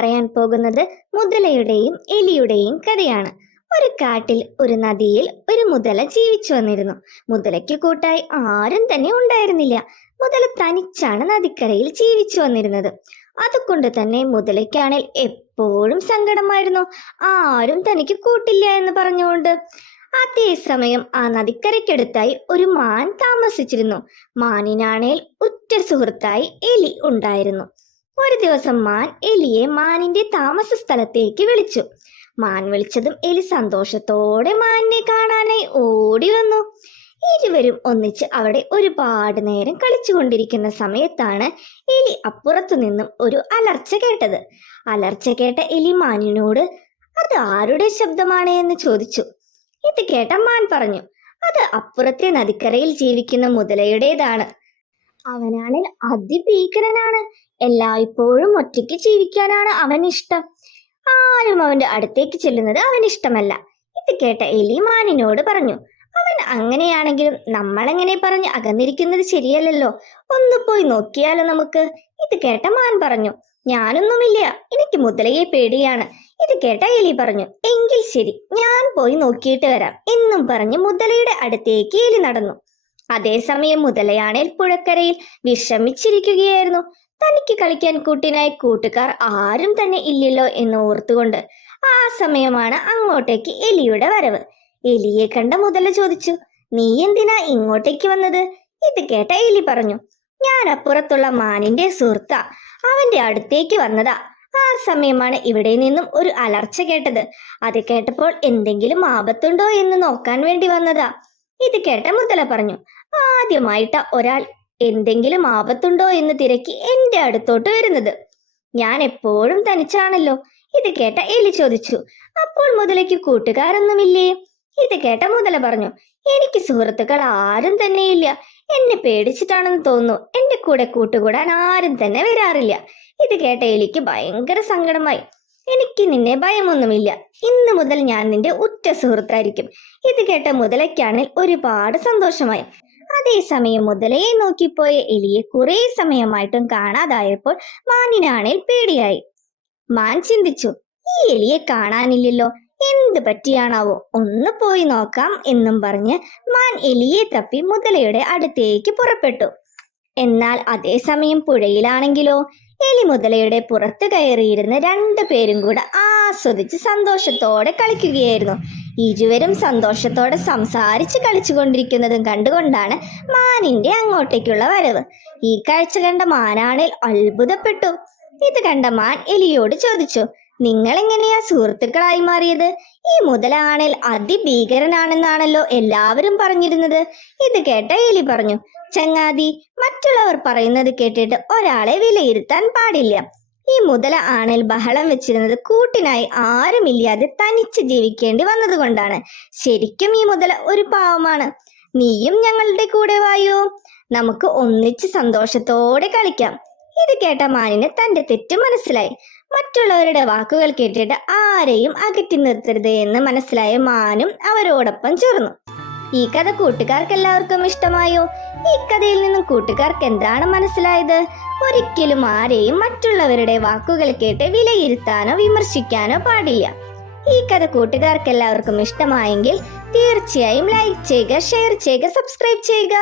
പറയാൻ പോകുന്നത് മുതലയുടെയും എലിയുടെയും കഥയാണ്. ഒരു കാട്ടിൽ ഒരു നദിയിൽ ഒരു മുതല ജീവിച്ചു വന്നിരുന്നു. മുതലയ്ക്ക് കൂട്ടായി ആരും തന്നെ ഉണ്ടായിരുന്നില്ല. മുതല തനിച്ചാണ് നദിക്കരയിൽ ജീവിച്ചു വന്നിരുന്നത്. അതുകൊണ്ട് തന്നെ മുതലയ്ക്കാണെങ്കിൽ എപ്പോഴും സങ്കടമായിരുന്നു, ആരും തനിക്ക് കൂട്ടില്ല എന്ന് പറഞ്ഞുകൊണ്ട്. അതേസമയം ആ നദിക്കരയ്ക്കടുത്തായി ഒരു മാൻ താമസിച്ചിരുന്നു. മാനിനാണേൽ ഉറ്റ സുഹൃത്തായി എലി ഉണ്ടായിരുന്നു. ഒരു ദിവസം മാൻ എലിയെ മാനിന്റെ താമസ സ്ഥലത്തേക്ക് വിളിച്ചു. മാൻ വിളിച്ചതും എലി സന്തോഷത്തോടെ മാനിനെ കാണാനായി ഓടി വന്നു. ഇരുവരും ഒന്നിച്ച് അവിടെ ഒരുപാട് നേരം കളിച്ചുകൊണ്ടിരിക്കുന്ന സമയത്താണ് എലി അപ്പുറത്തു നിന്നും ഒരു അലർച്ച കേട്ടത്. അലർച്ച കേട്ട എലി മാനിനോട് അത് ആരുടെ ശബ്ദമാണ് എന്ന് ചോദിച്ചു. ഇത് കേട്ട മാൻ പറഞ്ഞു, അത് അപ്പുറത്തെ നദിക്കരയിൽ ജീവിക്കുന്ന മുതലയുടേതാണ്. അവനാണെങ്കിൽ അതിഭീകരനാണ്. എല്ലായ്പ്പോഴും ഒറ്റയ്ക്ക് ജീവിക്കാനാണ് അവൻ ഇഷ്ടം. ആരും അവന്റെ അടുത്തേക്ക് ചെല്ലുന്നത് അവൻ ഇഷ്ടമല്ല. ഇത് കേട്ട എലി മാനിനോട് പറഞ്ഞു, അവൻ അങ്ങനെയാണെങ്കിലും നമ്മളെങ്ങനെ പറഞ്ഞ് അകന്നിരിക്കുന്നത് ശരിയല്ലല്ലോ, ഒന്ന് പോയി നോക്കിയാലോ നമുക്ക്. ഇത് കേട്ട മാൻ പറഞ്ഞു, ഞാനൊന്നുമില്ല, എനിക്ക് മുതലയെ പേടിയാണ്. ഇത് കേട്ട എലി പറഞ്ഞു, എങ്കിൽ ശരി, ഞാൻ പോയി നോക്കിയിട്ട് വരാം എന്നും പറഞ്ഞ് മുതലയുടെ അടുത്തേക്ക് എലി നടന്നു. അതേസമയം മുതലയാണേൽ പുഴക്കരയിൽ വിശ്രമിച്ചിരിക്കുകയായിരുന്നു. തനിക്ക് കളിക്കാൻ കൂട്ടിനായി കൂട്ടുകാർ ആരും തന്നെ ഇല്ലല്ലോ എന്ന് ഓർത്തുകൊണ്ട്. ആ സമയമാണ് അങ്ങോട്ടേക്ക് എലിയുടെ വരവ്. എലിയെ കണ്ട മുതല ചോദിച്ചു, നീ എന്തിനാ ഇങ്ങോട്ടേക്ക് വന്നത്? ഇത് കേട്ട എലി പറഞ്ഞു, ഞാൻ അപ്പുറത്തുള്ള മാനിന്റെ സുഹൃത്താ, അവന്റെ അടുത്തേക്ക് വന്നതാ. ആ സമയമാണ് ഇവിടെ നിന്നും ഒരു അലർച്ച കേട്ടത്. അത് കേട്ടപ്പോൾ എന്തെങ്കിലും ആപത്തുണ്ടോ എന്ന് നോക്കാൻ വേണ്ടി വന്നതാ. ഇത് കേട്ട മുതല പറഞ്ഞു, ആദ്യമായിട്ടാ ഒരാൾ എന്തെങ്കിലും ആപത്തുണ്ടോ എന്ന് തിരക്കി എന്റെ അടുത്തോട്ട് വരുന്നത്. ഞാൻ എപ്പോഴും തനിച്ചാണല്ലോ. ഇത് കേട്ട എലി ചോദിച്ചു, അപ്പോൾ മുതലയ്ക്ക് കൂട്ടുകാരൊന്നുമില്ലേ? ഇത് കേട്ട മുതല പറഞ്ഞു, എനിക്ക് സുഹൃത്തുക്കൾ ആരും തന്നെയില്ല. എന്നെ പേടിച്ചിട്ടാണെന്ന് തോന്നുന്നു എന്റെ കൂടെ കൂട്ടുകൂടാൻ ആരും തന്നെ വരാറില്ല. ഇത് കേട്ട എലിക്ക് ഭയങ്കര സങ്കടമായി. എനിക്ക് നിന്നെ ഭയമൊന്നുമില്ല, ഇന്ന് മുതൽ ഞാൻ നിന്റെ ഉറ്റ സുഹൃത്തായിരിക്കും. ഇത് കേട്ട മുതലയ്ക്കാണെങ്കിൽ ഒരുപാട് സന്തോഷമായി. അതേസമയം മുതലയെ നോക്കിപ്പോയ എലിയെ കുറെ സമയമായിട്ടും കാണാതായപ്പോൾ മാനിനാണേൽ പേടിയായി. മാൻ ചിന്തിച്ചു, ഈ എലിയെ കാണാനില്ലല്ലോ, എന്ത് പറ്റിയാണാവോ, ഒന്ന് പോയി നോക്കാം എന്നും പറഞ്ഞ് മാൻ എലിയെ തപ്പി മുതലയുടെ അടുത്തേക്ക് പുറപ്പെട്ടു. എന്നാൽ അതേസമയം പുഴയിലാണെങ്കിലോ എലി മുതലയുടെ പുറത്ത് കയറിയിരുന്ന് രണ്ടുപേരും കൂടെ ആസ്വദിച്ച് സന്തോഷത്തോടെ കളിക്കുകയായിരുന്നു. ഇരുവരും സന്തോഷത്തോടെ സംസാരിച്ച് കളിച്ചുകൊണ്ടിരിക്കുന്നതും കണ്ടുകൊണ്ടാണ് മാനിന്റെ അങ്ങോട്ടേക്കുള്ള വരവ്. ഈ കാഴ്ച കണ്ട മാനാണേൽ അത്ഭുതപ്പെട്ടു. ഇത് കണ്ട മാൻ എലിയോട് ചോദിച്ചു, നിങ്ങൾ എങ്ങനെയാ സുഹൃത്തുക്കളായി മാറിയത്? ഈ മുതലാണേൽ അതിഭീകരനാണെന്നാണല്ലോ എല്ലാവരും പറഞ്ഞിരുന്നത്. ഇത് കേട്ട എലി പറഞ്ഞു, ചങ്ങാതി, മറ്റുള്ളവർ പറയുന്നത് കേട്ടിട്ട് ഒരാളെ വിലയിരുത്താൻ പാടില്ല. ഈ മുതല ആണേൽ ബഹളം വെച്ചിരുന്നത് കൂട്ടിനായി ആരുമില്ലാതെ തനിച്ച് ജീവിക്കേണ്ടി വന്നതുകൊണ്ടാണ്. ശരിക്കും ഈ മുതല ഒരു പാവമാണ്. നീയും ഞങ്ങളുടെ കൂടെ വായോ, നമുക്ക് ഒന്നിച്ച് സന്തോഷത്തോടെ കളിക്കാം. ഇത് കേട്ട മാനിന് തന്റെ തെറ്റ് മനസ്സിലായി. മറ്റുള്ളവരുടെ വാക്കുകൾ കേട്ടിട്ട് ആരെയും അകറ്റി നിർത്തരുത് എന്ന് മനസ്സിലായ മാനും അവരോടൊപ്പം ചേർന്നു. ഈ കഥ കൂട്ടുകാർക്ക് എല്ലാവർക്കും ഇഷ്ടമായോ? ഈ കഥയിൽ നിന്നും കൂട്ടുകാർക്ക് എന്താണ് മനസ്സിലായത്? ഒരിക്കലും ആരെയും മറ്റുള്ളവരുടെ വാക്കുകൾ കേട്ട് വിലയിരുത്താനോ വിമർശിക്കാനോ പാടില്ല. ഈ കഥ കൂട്ടുകാർക്ക് എല്ലാവർക്കും ഇഷ്ടമായെങ്കിൽ തീർച്ചയായും ലൈക്ക് ചെയ്യുക, ഷെയർ ചെയ്യുക, സബ്സ്ക്രൈബ് ചെയ്യുക.